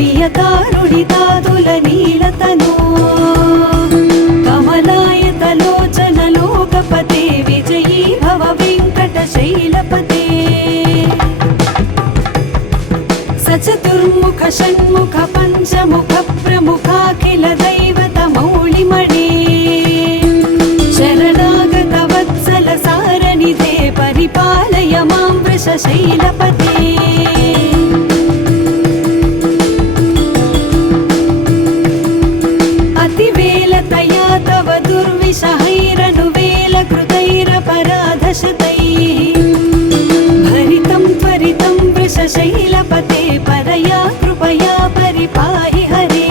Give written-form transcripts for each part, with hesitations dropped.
नियतारुणितातुलनीलतनो कमलायतलोचनलोकपते विजयी भव वेङ्कटशैलपते सचतुर्मुख षण्मुख पञ्चमुख प्रमुखाखिल दैवतमौलिमणे शरणागत वत्सल सारनिधे परिपालय मां वृषशैलपते अतिवेलतया तव दुर्विषहैरनुवेलकृतैरपराधशतैः भरितं त्वरितं वृषशैलपते परया कृपया परिपाहि हरे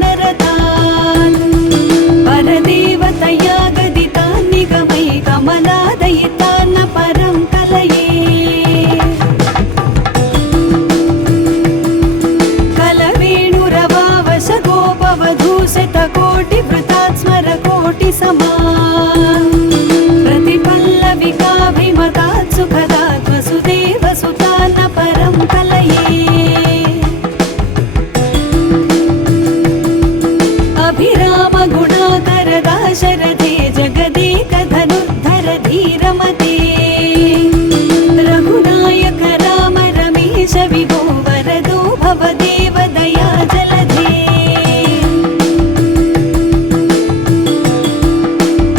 अधिवेङ्कटशैलमुदारमतीर्जनताभिमताधिकदानरतान् परदेवतया गदितान् निगमै कमलादयितान्न परं कलये कलवेणुरवावश गोपवधूशतकोटिवृतात् स्मरकोटिसमान् प्रतिपल्लविकाभिमतात् सुखदात् वसुदेवसुतान्न परं कलये अभिरामगुणाकरदाशरथे जगदेकधनुर्धर धीरमते रघुनायक राम रमेश विभो वरदो भवदेव दया जलधे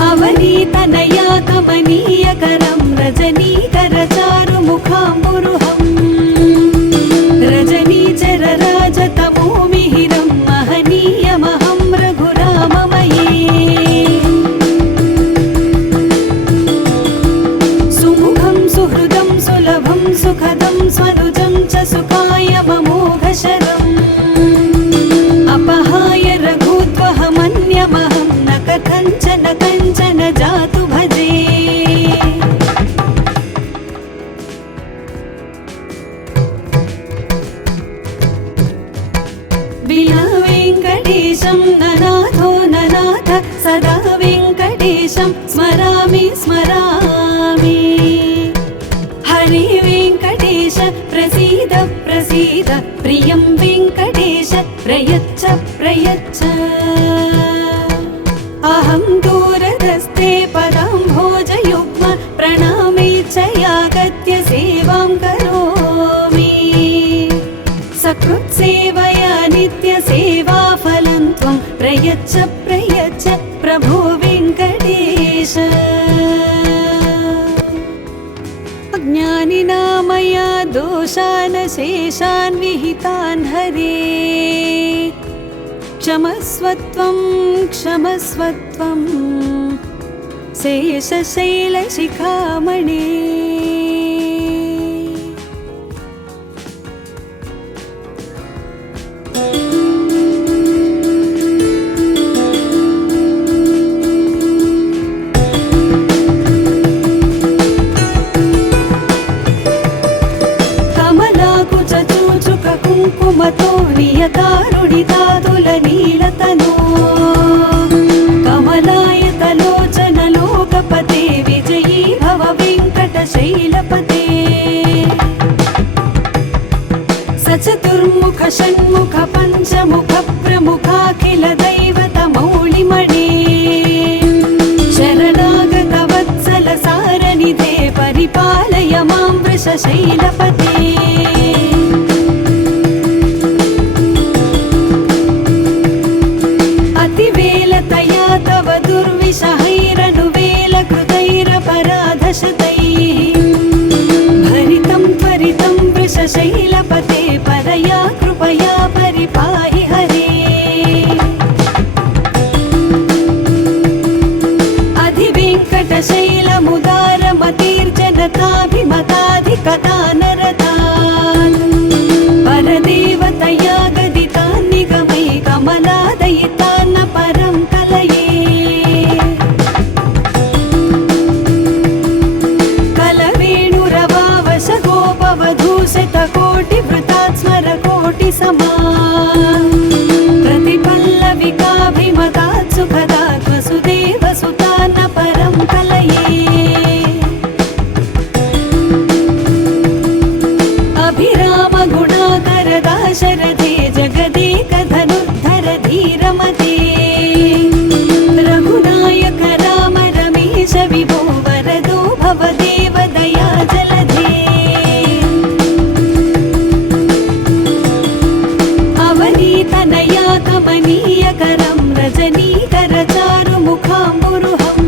अवनीतनया कमनीयकरं रजनीकरचारुमुखाम्बुरुहम् रजनीचरराजतमो मिहिरं महनीयमहं रघुराममये सुमुखं सुहृदं सुलभं सुखदं स्वनुजं च सुखाय ममोघशरम् अपहाय रघुत्वहमन्यमहं न कथञ्चन कञ्चन जातु भजे विना वेङ्कटेशं ननाथो ननाथ सदा वेङ्कटेशं स्मरामि स्मरामि हरे वेङ्कटेश प्रसीद प्रसीद प्रियं वेङ्कटेश प्रयच्छ प्रयच्छ अहं दूरदस्ते पदाम्भोजयुग्म प्रणामे च यागत्य सेवां करोमि सकृत्सेवया नित्यसेवाफलं त्वं प्रयच्छ प्रयच्छ प्रभो वेङ्कटेश अज्ञानिना मया दोषान् शेषान् विहितान् हरे क्षमस्वत्वं क्षमस्वत्वं शेषशैलशिखामणे कुङ्कुमतो नियतारुणितातुलनीलतनो कमलायतलोचनलोकपते विजयी भव वेङ्कटशैलपते सचतुर्मुख षण्मुख पञ्चमुख प्रमुखाखिल दैवतमौलिमणे शरणागत वत्सल सारनिधे परिपालय मां वृषशैलपते अतिवेलतया तव दुर्विषहैरनुवेलकृतैरपराधशतैः भरितं त्वरितं वृषशैलपते परया कृपया परिपाहि हरे अधिवेङ्कटशैलमुदारमतीर्जनताभिमताधिकदानरतान् परदेवतया गदितान् निगमै कमलादयितान्न परं कलये कलवेणुरवावश गोपवधूशतकोटिवृतात् स्मरकोटिसमान् प्रतिपल्लविकाभिमतात् सुखदात् वसुदेवसुतान् कमनीयकरं रजनीकरचारुमुखाम्बुरुहम्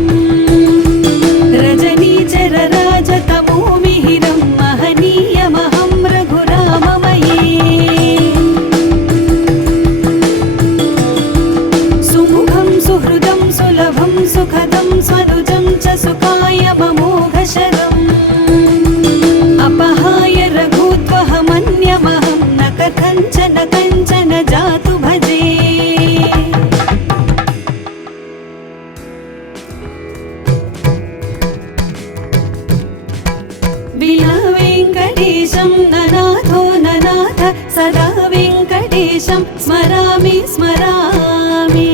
रजनीचरराजतमोमिहिरं महनीयमहं रघुराममये सुमुखं सुहृदं सुलभं सुखदं स्वनुजं च सुखायममोघशरम् अपहाय रघुत्वहमन्यमहं न कथञ्चन कञ्चन जातु भजे विना वेङ्कटेशं ननाथो ननाथ सदा वेङ्कटेशं स्मरामि स्मरामि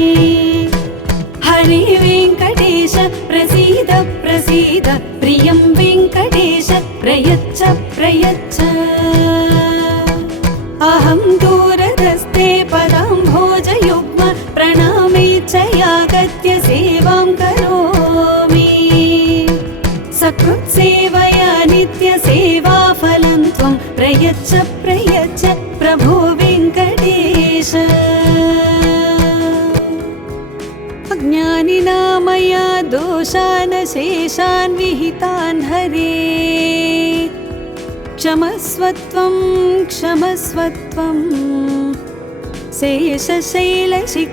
हरे वेङ्कटेश प्रसीद प्रसीद प्रियं वेङ्कटेश प्रयच्छ प्रयच्छ अहं दूरदस्ते पदाम्भोजयुग्म प्रणामे च यागत्य सेवां करोमि सकृत्सेवया नित्यसेवाफलं त्वं प्रयच्छ प्रयच्छ प्रभो वेङ्कटेश अज्ञानिना मया दोषान् शेषान् विहितान् हरे क्षमस्वत्वं क्षमस्वत्वं शेषशैलशिखामणे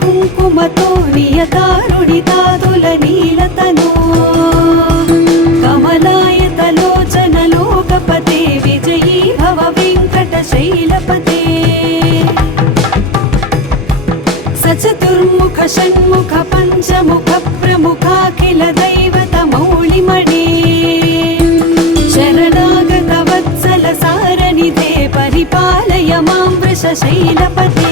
कुङ्कुमतो नियतारुणितातुलनीलतनो कमलायतलोचनलोकपते विजयी भव वेङ्कटशैलपते सचतुर्मुख षण्मुख पञ्चमुख प्रमुखाखिल दैवतमौलिमणे शरणागत वत्सल सारनिधे परिपालय मां वृषशैलपते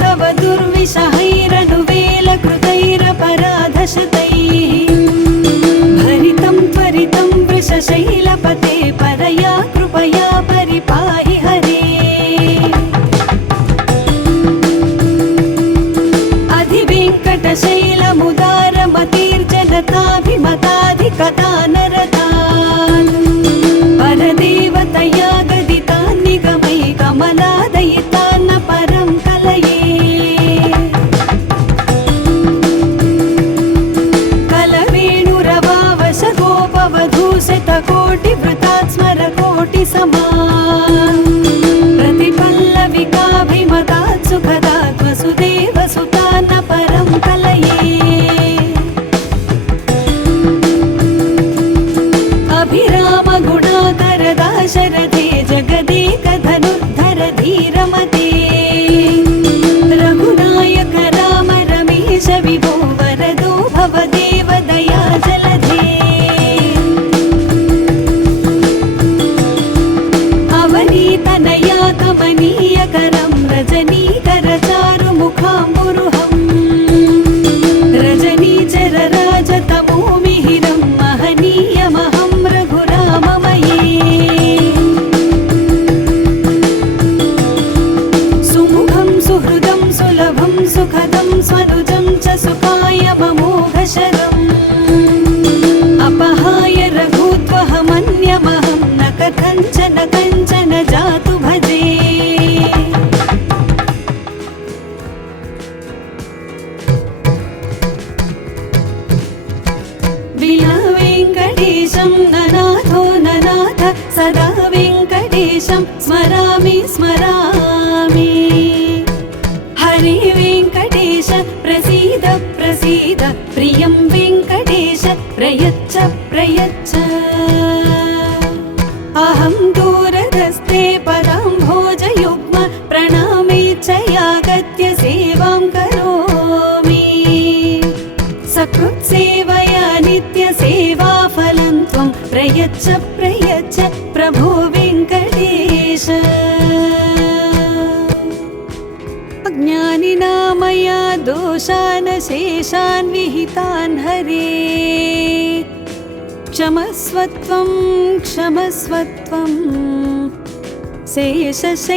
तव दुर्विषहैरनुवेलकृतैरपराधशतैः भरितं त्वरितं वृषशैलपते परया कृपया परिपाहि हरे अधिवेङ्कटशैलमुदारमतिर्जनताभिमताधिकदानरतान् परदेवतया गदितान् निगमै कमलादयितान्न परं कलये कोटिवृतात् स्मरकोटिसमा प्रतिपल्लविकाभिमतात् सुखदात् वसुदेवसुतान्न परं कलये अभिरामगुणाकर दाशरथे जगदेकधनुर्धर धीरमते रघुनायक राम रमेश विभो वरदो भवदेव दया जलधे तनया कमनीयकरं रजनीकरचारुमुखाम्बुरुहम् रजनीचरराजतमोमिहिरं महनीयमहं रघुराममये सुमुखं सुहृदं सुलभं सुखदं स्वनुजं च सुखायममोघशरम् अपहाय रघुत्वहमन्यमहं न कथञ्चन कञ्चन जातु भजे विना वेङ्कटेशं ननाथो ननाथ सदा वेङ्कटेशं स्मरामि स्मरामि हरे वेङ्कटेश प्रसीद प्रसीद प्रियं वेङ्कटेश प्रयच्छ प्रयच्छ अहं दूरदस्ते पदाम्भोजयुग्म प्रणामे च यागत्य सेवां करोमि सकृत्सेवया नित्यसेवाफलं त्वं प्रयच्छ प्रयच्छ प्रभो वेङ्कटेश अज्ञानिना मया दोष दोषान् शेषान् विहितान् हरे क्षमस्वत्वं क्षमस्वत्वं शेषशैलशिखामणे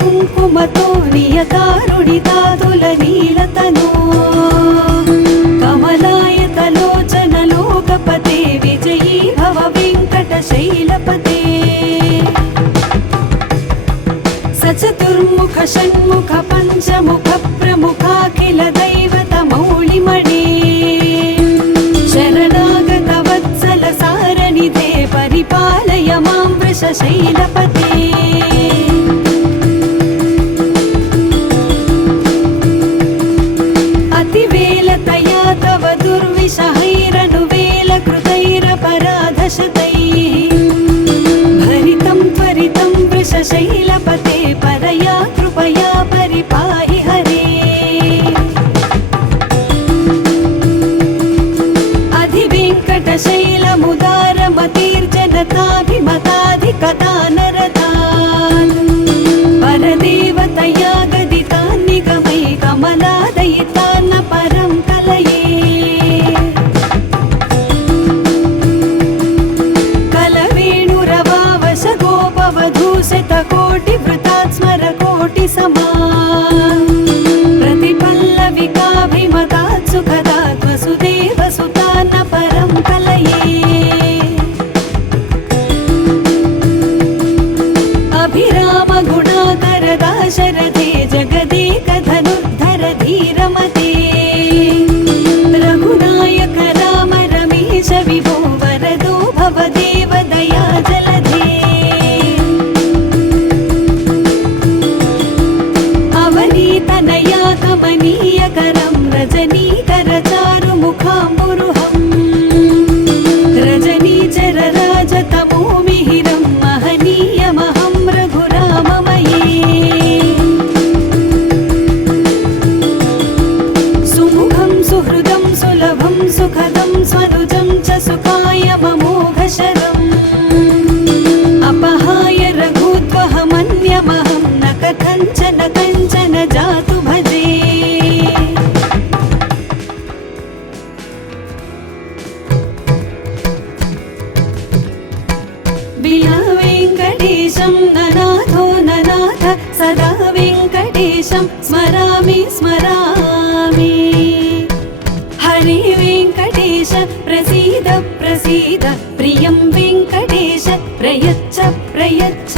కుంకుమతో నియతారుణితాతులనీలతనో కమలాయతలోచన లోకపతే విజయీ భవ వెంకటశైలపతే సచతుర్ముఖ షణ్ముఖ పంచముఖ ప్రముఖాఖిల దైవత మౌళిమణే శరణాగత వత్సల సారనిధే పరిపాలయ మాం వృషశైలపతే भरितं त्वरितं वृषशैलपते परया कृपया परिपाहि हरे अधिवेङ्कटशैलमुदारमतिर्जनताभिमताधिकतानरतान् परदेवतया गदितान् निगमै कमलादयितान्न परं कलये कोटिवृतात् स्मर कोटिसमा प्रतिपल्लविकाभिमतात् सुखदात् वसुदेवसुतान्न परं कलये अभिरामगुणाकर दाशरथे जगदेकधनुर्धर धीरमते रघुनायक राम रमेश विभो वरदो भवदेव दया जलधे तनया कमनीयकरं रजनीकरचारुमुखाम्बुरुहं रजनीचर राजतमो मिहिरं महनीयमहं रघुराममये सुमुखं सुहृदं सुलभं सुखदं स्वनुजं च सुखायममोघशरम् अपहाय रघुत्वहमन्यमहं न कथञ्चन कञ्चन जातु भजे विना वेङ्कटेशं ननाथो ननाथ सदा वेङ्कटेशं स्मरामि स्मरामि हरे वेङ्कटेश प्रसीद प्रसीद प्रियं वेङ्कटेश प्रयच्छ प्रयच्छ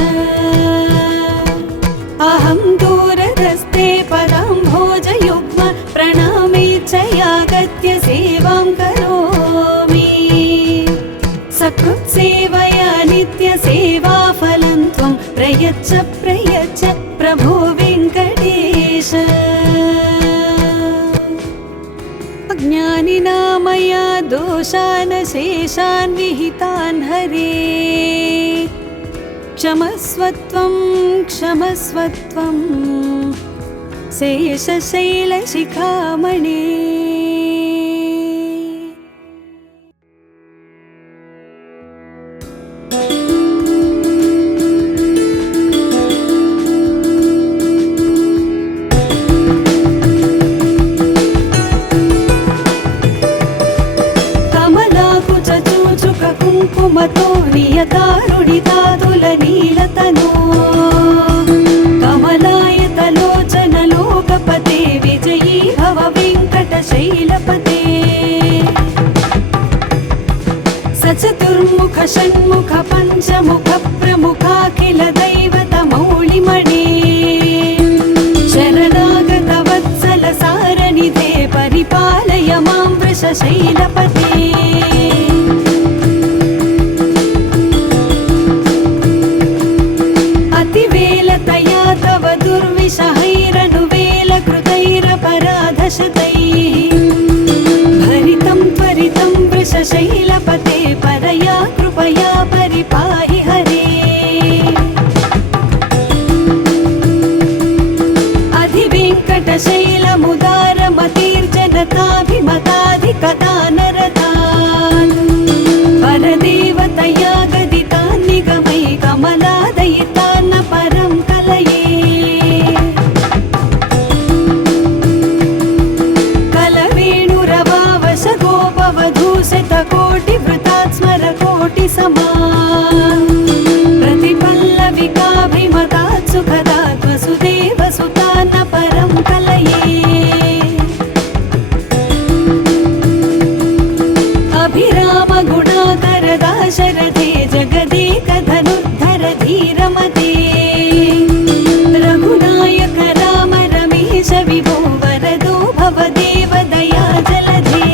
अहं दूरधस्ते पदाम्भोजयुग्म प्रणामेच्छयागत्य सेवां करोमि सकृत्सेवया नित्यसेवाफलं त्वं प्रयच्छ प्रयच्छ प्रभो वेङ्कटेश अज्ञानिना मया दोषान् शेषान् विहितान् हरे क्षमस्वत्वं क्षमस्वत्वं शेषशैलशिखामणे कुङ्कुमतो नियतारुणितातुलनीलतनो कमलायतलोचन लोकपते विजयी भव वेङ्कटशैलपते सचतुर्मुख षण्मुख पञ्चमुख प्रमुखाखिल दैवत मौळिमणे शरणागत वत्सल सारनिधे परिपालय मां वृषशैलपते भरितं त्वरितं वृषशैलपते परया कृपया परिपाहि हरे धीरमते रघुनायक राम रमेश विभो वरदो भवदेव दया जलधे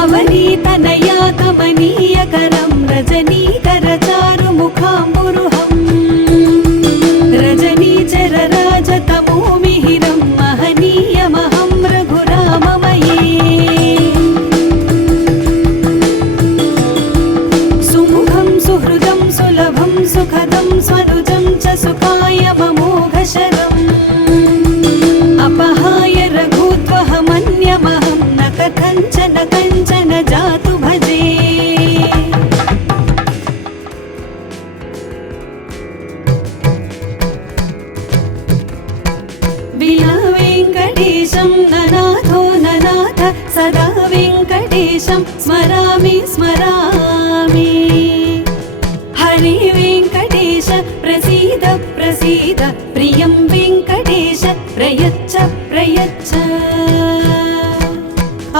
अवनीतनया कमनीयकरं रजनीकर चारुमुखाम्बुरुहं रजनीचर राजतमोमिहिरं महनीयमहं रघुराममये सुमुखं सुहृदं सुलभं सुखदं स्वनुजं च सुखाय ममोघशरम् अपहाय रघुत्वहमन्यमहं न कथञ्चन कञ्चन जातु भजे विना वेङ्कटेशं ननाथो ननाथ सदा वेङ्कटेशं स्मरामि स्मरामि हरे वेङ्कटेश प्रसीद प्रसीद प्रियं वेङ्कटेश प्रयच्छ प्रयच्छ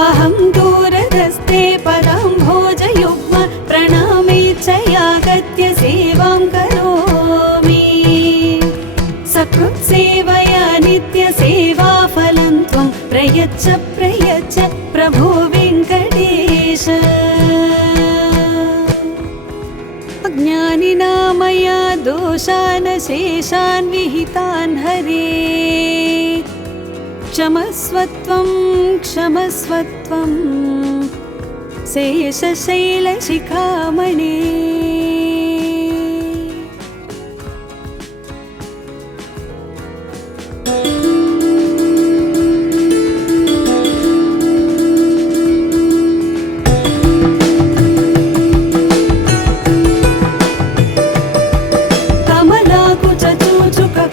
अहं दूरधस्ते पदाम्भोजयुग्म प्रणामे च यागत्य सेवां करोमि सकृत्सेवया नित्यसेवाफलं त्वं प्रयच्छ प्रयच्छ प्रभो वेङ्कटेश अज्ञानिना मया दोषान् शेषान् विहितान् हरे क्षमस्वत्वं क्षमस्वत्वं शेषशैलशिखामणे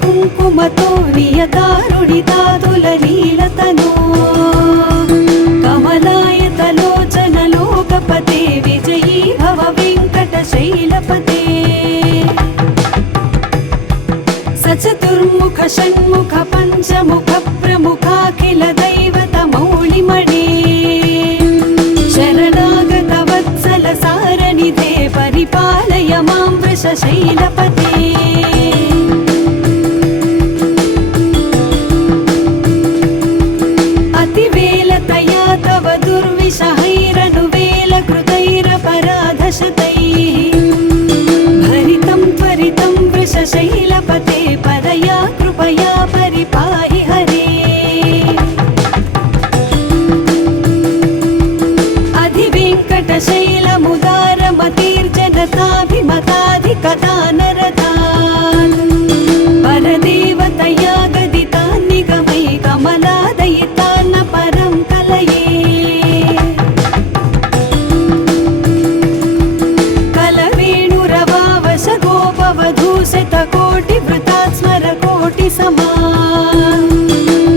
कुङ्कुमतो नियतारुणितातुलनीलतनो कमलायतलोचनलोकपते विजयी भव वेङ्कटशैलपते सचतुर्मुख षण्मुख पञ्चमुख प्रमुखाखिल दैवतमौलिमणे शरणागत वत्सल सारनिधे परिपालय मां वृषशैलपते तव दुर्विषहैरनुवेलकृतैरपराधशतैः भरितं त्वरितं वृषशैलपते परया कृपया परिपाहि हरे अधिवेङ्कटशैलमुदारमतिर्जनताभिमताधिकदानरतान् परदेवतया गदितान्निगमै कमलादयितान्न परं कलये कोटिवृतात् स्मरकोटिसमा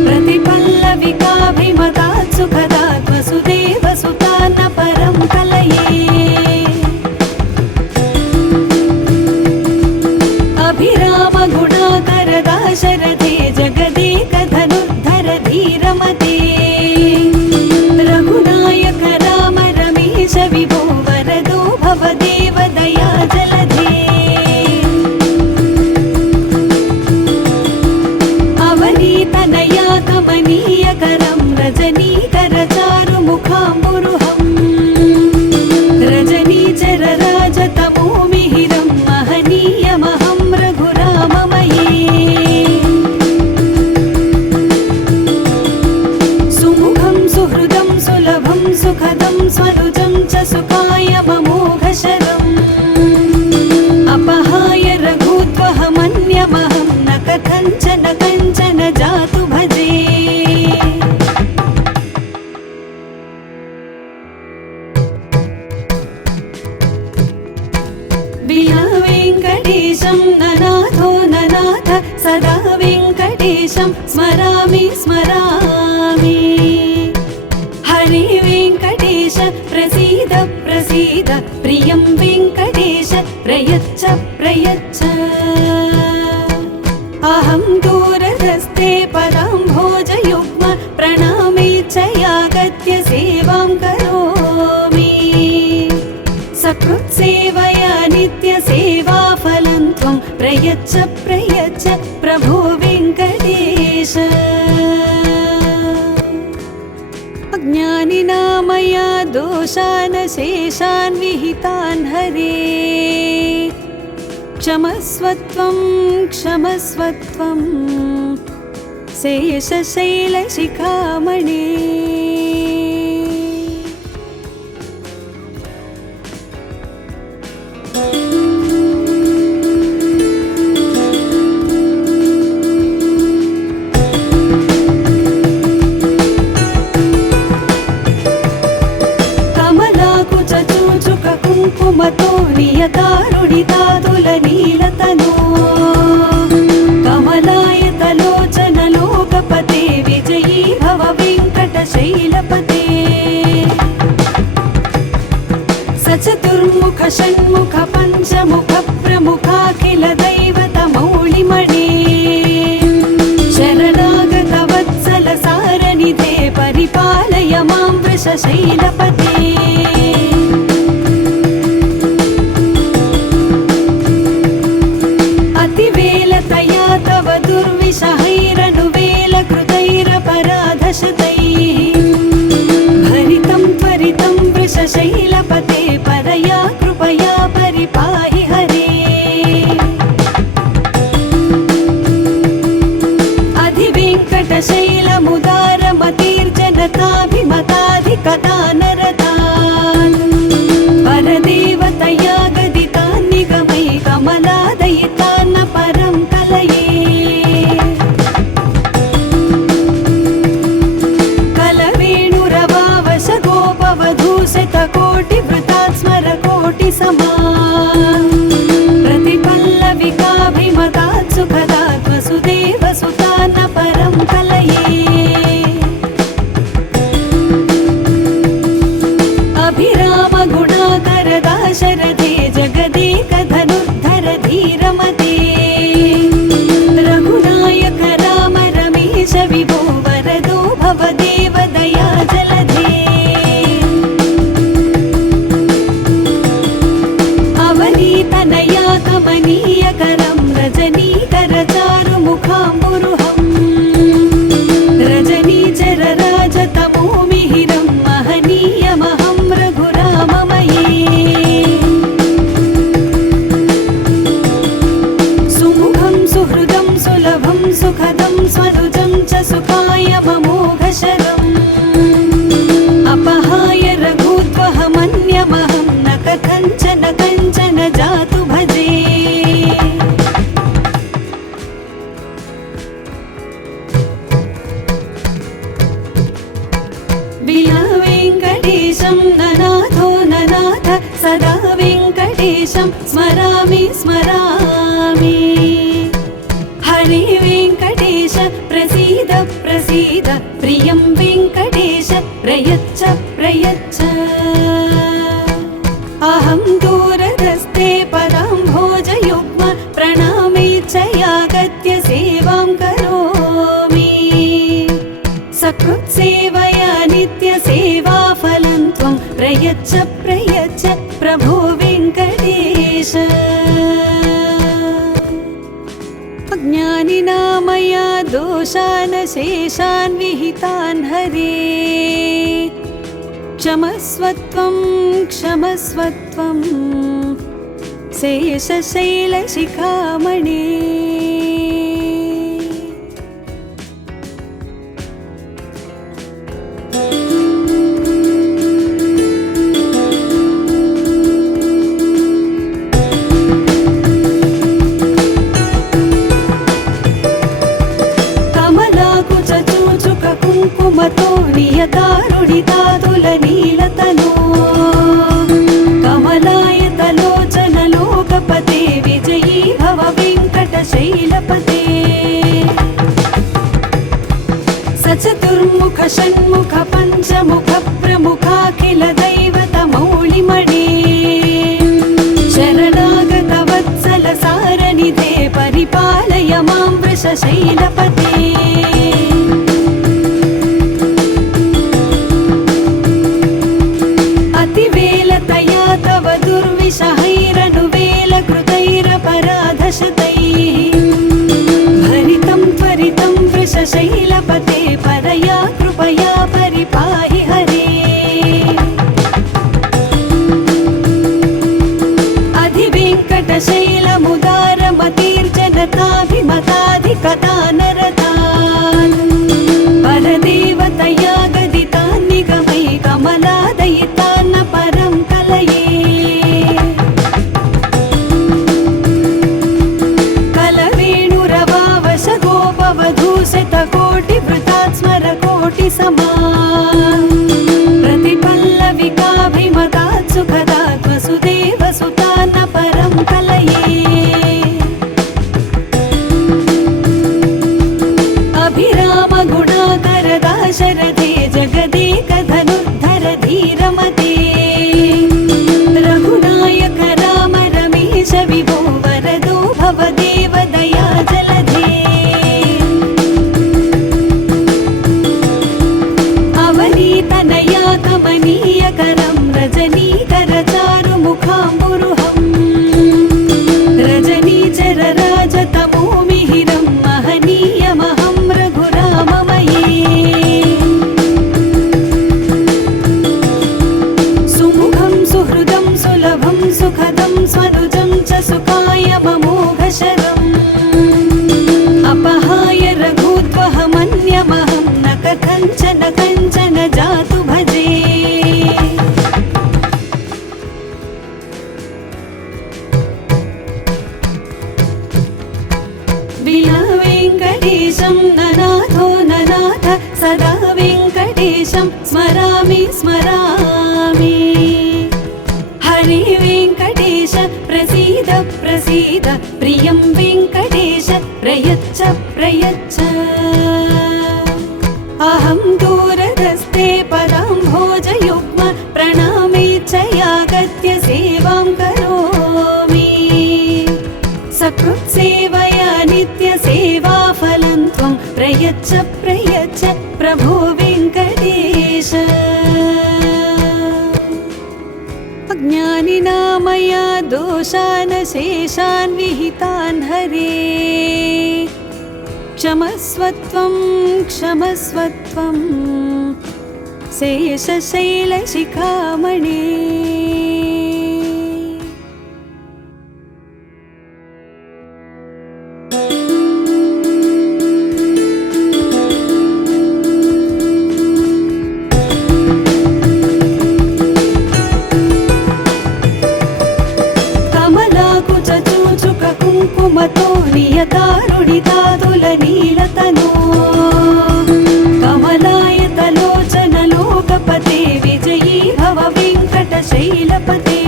प्रतिपल्लविकाभिमतात् सुखदात् वसुदेवसुतान्न परं कलये अभिरामगुणाकर दाशरथे जगदेकधनुर्धर धीरमते रघुनायक राम रमेश विभो वरदो भवदेव दया जलधे तनया कमनीयकरं रजनीकर चारुमुखाम्बुरुहं रजनीचर राजतमोमिहिरं महनीयमहं रघुराममये सुमुखं सुहृदं सुलभं सुखदं स्वनुजं च सुखाय ममोघशरम् अपहाय रघुत्वहमन्यमहं न कथञ्चन कञ्चन जातु भजे विना वेङ्कटेशं ननाथो ननाथ सदा वेङ्कटेशं स्मरामि स्मरामि हरे वेङ्कटेश प्रसीद प्रसीद प्रियं वेङ्कटेश प्रयच्छ प्रयच्छ अहं दूरधस्ते पदाम्भोजयुग्म प्रणामे च यागत्य सेवां करोमि सकृत्सेवया नित्यसेवाफलं त्वं प्रयच्छ प्रयच्छ प्रभो वेङ्कटेश। अज्ञानिना मया दोषान् शेषान् विहितान् हरे क्षमस्वत्वं क्षमस्वत्वं शेषशैलशिखामणे। कुङ्कुमतो नियतारुणितातुलनीलतनो कमलायतलोचनलोकपते विजयी भव वेङ्कटशैलपते। सचतुर्मुख षण्मुख पञ्चमुख प्रमुखाखिल दैवतमौलिमणे शरणागत वत्सल सारनिधे परिपालय मां वृषशैलपते। अतिवेलतया तव दुर्विषहैरनुवेलकृतैरपराधशतैः भरितं त्वरितं वृषशैलपते परया कृपया परिपाहि हरे। अधिवेङ्कटशैलमुदारमतिर्जनताभिमताधिकदानरतान् परदेवतया गदितान् निगमै कमलादयितान्न परं कलये। कलवेणुरवावश गोपवधूशतकोटिवृतात् स्मरकोटिसमा प्रतिपल्लविकाभिमतात् सुखदात् वसुदेवसुतान्न परं कलये। अभिरामगुणाकर दाशरथे जगदेकधनुर्धर धीरमते रघुनायक राम रमेश विभो वरदो भवदेव दया जलधे। अवनीतनया कमनीयकरं रजनीकर चारुमुखाम्बुरुहं रजनीचर राजतमो मिहिरं महनीयमहं रघुराममये। सुमुखं सुहृदं सुलभं सुखदं स्वनुजं च सुखाय ममोघशरम् अपहाय रघुत्वहमन्यमहं न कथञ्चन कञ्चन जातु भजे। विना वेङ्कटेशं ननाथो ननाथ सदा वेङ्कटेशं स्मरामि स्मरामि। हरे वेङ्कटेश प्रसीद प्रसीद प्रियं वेङ्कटेश प्रयच्छ प्रयच्छ। अहं दूरदस्ते पदाम्भोजयुग्म प्रणामे च यागत्य सेवां करोमि। सकृत्सेवया नित्यसेवाफलं त्वं प्रयच्छ प्रयच्छ प्रभो वेङ्कटेश। अज्ञानिना मया दोषान् शेषान् विहितान् हरे क्षमस्वत्वं क्षमस्वत्वं शेषशैलशिखामणे। कुङ्कुमतो नियतारुणितातुलनीलतनो कमलायतलोचनलोकपते विजयी भव वेङ्कटशैलपते। सचतुर्मुख षण्मुख पञ्चमुख प्रमुखाखिल दैवतमौलिमणे शरणागत वत्सल सारनिधे परिपालय मां वृषशैलपते। अतिवेलतया तव दुर् शैलमुदारमतीर्जनताभिमताधिकतानरतान् परदेवतया गदितान् निगमै कमलादयितान्न परं कलये कलवेणुरवावश गोपवधूशतकोटिवृतात् स्मरकोटिसमान् प्रतिपल्लविकाभिमतात् सुखदात् वसुदेवसुतान्न परं कलये शरदे जगदेकधनुर्धर धीरमते रघुनायक राम रमेश विभो वरदो भवदेव दया जलधे अवनीतनया कमनीयकरं रजनीकर चारुमुखाम्बुरुहं रजनीचर राजतमो मिहिरं महनीयमहं रघुराममये सुखदं स्वनुजं च सुखाय ममोघशरम् अपहाय रघुत्वहमन्यमहं न कथञ्चन कञ्चन जातु भजे विना वेङ्कटेशं ननाथो ननाथ सदा वेङ्कटेशं स्मरामि स्मरामि हरे वेङ्कटेश प्रसीद प्रसीद प्रियं वेङ्कटेश प्रयच्छ प्रयच्छ अहं दूरदस्ते पदाम्भोजयुग्म प्रणामेच्छयागत्य सेवां करोमि सकृत्सेवया नित्यसेवाफलं त्वं प्रयच्छ प्रयच्छ प्रभो वेङ्कटेश ज्ञानिना मया दोषान् शेषान् विहितान् हरे क्षमस्वत्वं क्षमस्वत्वं शेषशैलशिखामणे कुङ्कुमतो नियतारुणितातुलनीलतनो कमलायतलोचनलोकपते विजयी भव वेङ्कटशैलपते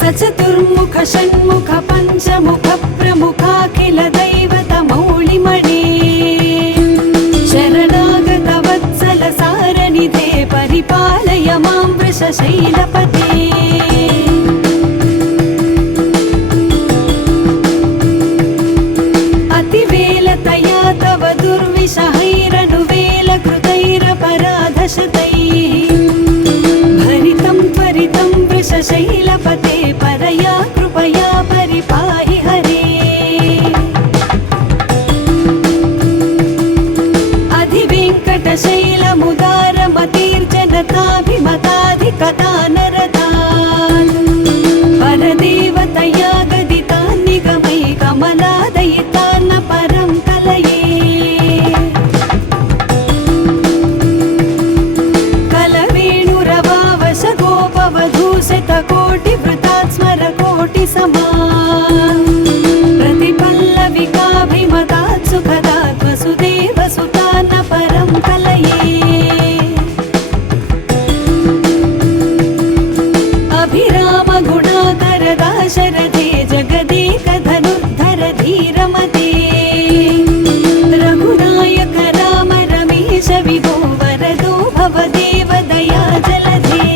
सचतुर्मुख षण्मुख पञ्चमुख प्रमुखाखिल दैवतमौलिमणे शरणागत वत्सल सारनिधे परिपालय मां वृषशैलपते अतिवेलतया तव दुर्विषहैरनुवेलकृतैरपराधशतैः भरितं त्वरितं वृषशैलपते परया कृपया परिपाहि हरे अधिवेङ्कटशैलमुदारमतीर्जनताभिमताधिकतानरतान् परदेवतया गदितान् निगमै कमलादयितान्न परं कलये कलवेणुरवावश गोपवधूशतकोटिवृतात् स्मरकोटिसमान् प्रतिपल्लविकाभिमतात् सुखदात् वसुदेवसुतान्न परं कलये शरदे जगदेकधनुर्धर धीरमते रघुनायक राम रमेश विभो वरदो भवदेव दया जलधे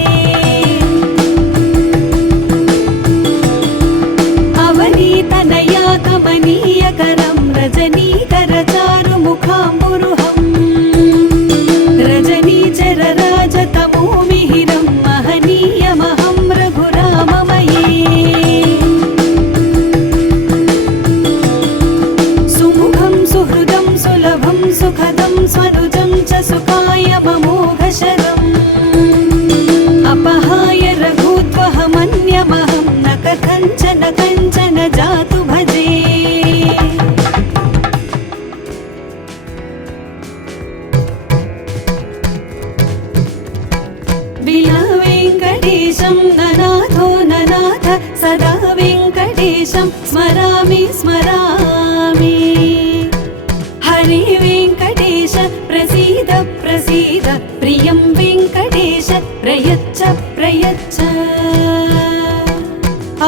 प्रयच्छ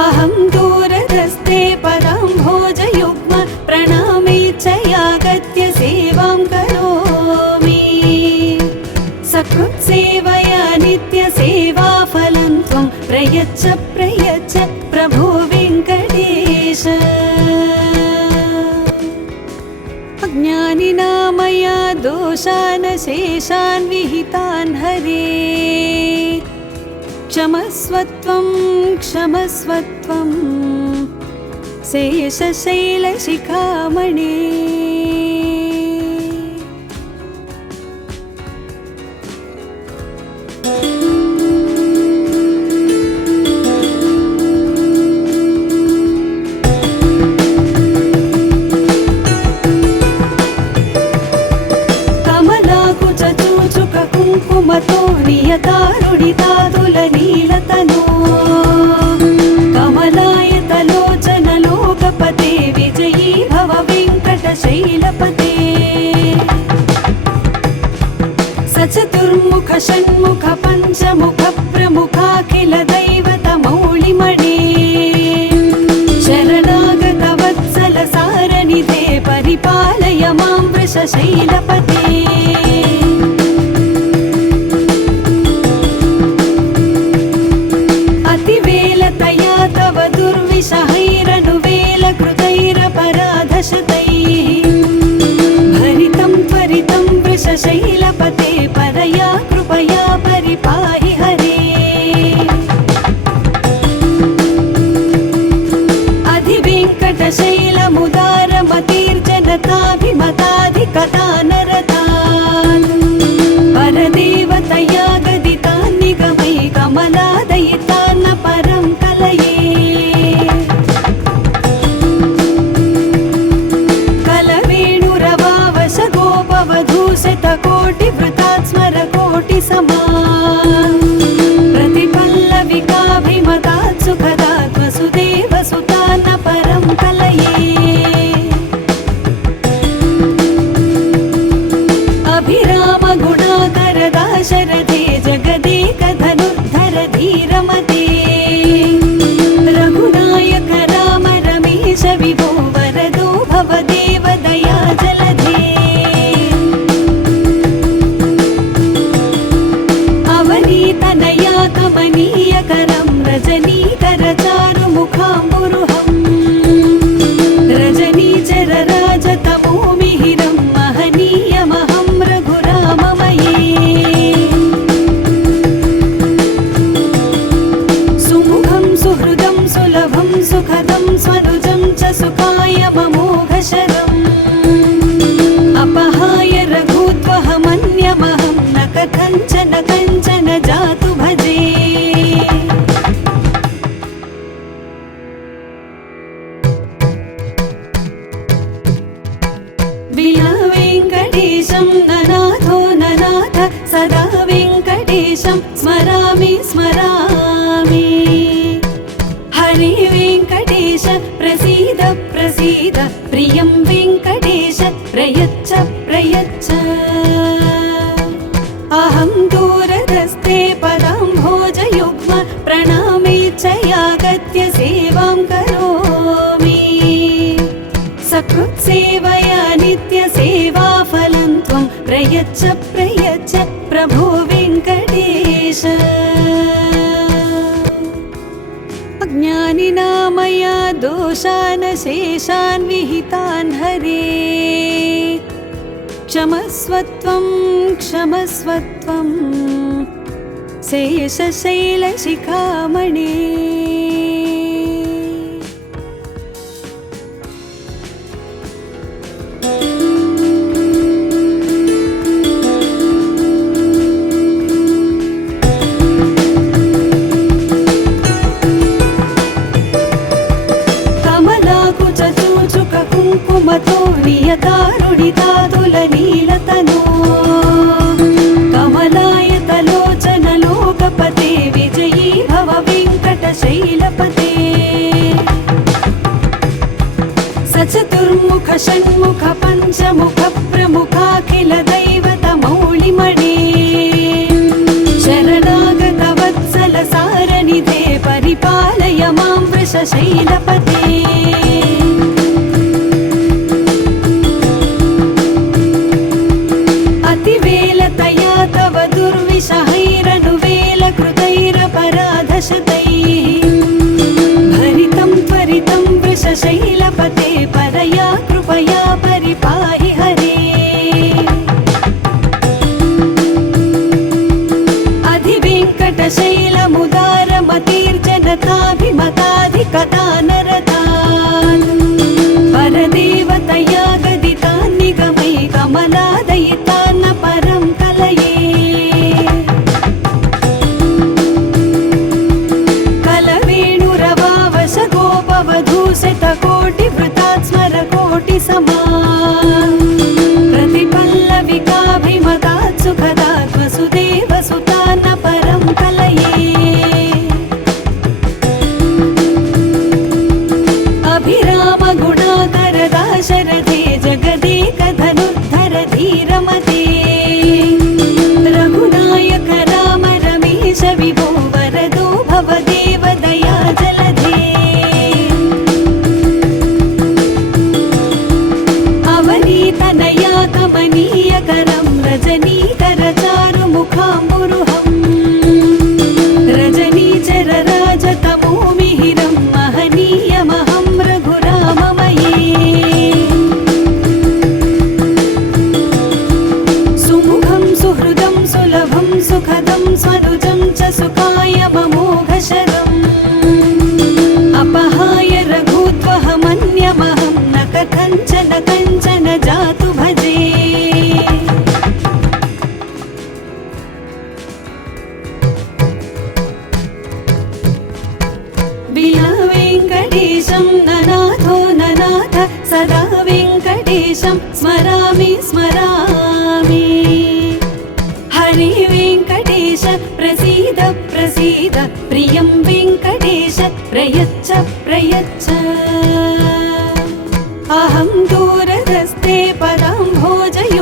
अहं दूरदस्ते पदाम्भोजयुग्म प्रणामेच्छयागत्य सेवां करोमि सकृत्सेवया नित्यसेवाफलं त्वं प्रयच्छ प्रयच्छ प्रभो वेङ्कटेश अज्ञानिना मया दोषान् शेषान् विहितान् हरे क्षमस्वत्वं क्षमस्वत्वं शेषशैलशिखामणे कुङ्कुमतो नियतारुणितातुलनीलतनो कमलायतलोचनलोकपते विजयी भव वेङ्कटशैलपते सचतुर्मुख षण्मुख पञ्चमुख प्रमुखाखिल दैवतमौलिमणे शरणागत वत्सल सारनिधे परिपालय मां वृषशैलपते शतैः भरितं त्वरितं वृषशैलपते परया कृपया परिपाहि हरे अधिवेङ्कटशैलमुदारमतिर्जनताभिमताधिकदानरतान् परदेवतया गदितान् निगमै कमलादयितान्न परं कलये कोटिवृतात् स्मर कोटिसमान् प्रतिपल्लविकाभिमतात् सुखदात् वसुदेवसुतान्न परं कलये अभिराम गुणाकर दाशरथे जगदेकधनुर्धर धीरमते रघुनायक राम रमेश विभो वरदो भवदेव दया जलधे तनया कमनीयकरं रजनीकर चारुमुखाम्बुरुहं रजनीचर राजतमोमिहिरं महनीयमहं रघुराममये सुमुखं सुहृदं सुलभं सुखदं स्वनुजं च सुखाय ममोघशरम् अपहाय रघुत्वहमन्यमहं न कथञ्चन कञ्चन जातु भजे विना वेङ्कटेशं ननाथो ननाथ सदा वेङ्कटेशं स्मरामि स्मरामि हरे वेङ्कटेश प्रसीद प्रसीद प्रियं वेङ्कटेश प्रयच्छ प्रयच्छ अहं दूरदस्ते पदाम्भोजयुग्म प्रणामेच्छयागत्य सेवां करोमि सकृत्सेवया नित्यसेवाफलं त्वं प्रयच्छ प्रयच्छ प्रभो वेङ्कटेश अज्ञानिना मया दोषान् शेषान् विहितान् हरे क्षमस्वत्वं क्षमस्वत्वं शेषशैलशिखामणे कमलाकुचूचुक कुङ्कुमतो नियतारुणितातुलनीलतनो कमलायतलोचनलोकपते विजयी भव वेङ्कटशैलपते सचतुर्मुख षण्मुख पञ्चमुख प्रमुखाखिल दैवतमौलिमणे शरणागत वत्सल परिपालय मां वृषशैलपते अतिवेलतया तव दुर्विषहैरनुवेलकृतैरपराधशतैः भरितं त्वरितं वृषशैलपते परया कृपया परिपाहि हरे अधिवेङ्कटशैलमुदारमतिर्जनताभिमताधिकता नरतान् परदेवतया गदितान् निगमै कमलादयितान्न परं कलये कलवेणुरवावश गोपवधूशतकोटिवृतात् स्मरकोटिसमा प्रतिपल्लविकाभिमतात् सुखदात् वसुदेवसुतान्न परं कलये अभिरामगुणाकरदाशरथे जगदेकधनुर्धर धीरमते रघुनायक राम रमेश विभो वरदो भवदेव दया जलधे अवनीतनया कमनीयकरं रजनीकरचारुमुखाम्बुरुहम् रजनीचरराजतमो मिहिरं महनीयमहं रघुराममये सुमुखं सुहृदं सुलभं सुखदं स्वनुजं च सुखायममोघशरम् अपहाय रघुत्वहमन्यमहं न कथञ्चन कञ्चन जातु भजे विना वेङ्कटेशं ननाथो ननाथ सदा वेङ्कटेशं स्मरामि स्मरामि हरे वेङ्कटेश प्रसीद प्रसीद प्रियं वेङ्कटेश प्रयच्छ प्रयच्छ अहं दूरधस्ते पदाम्भोजयो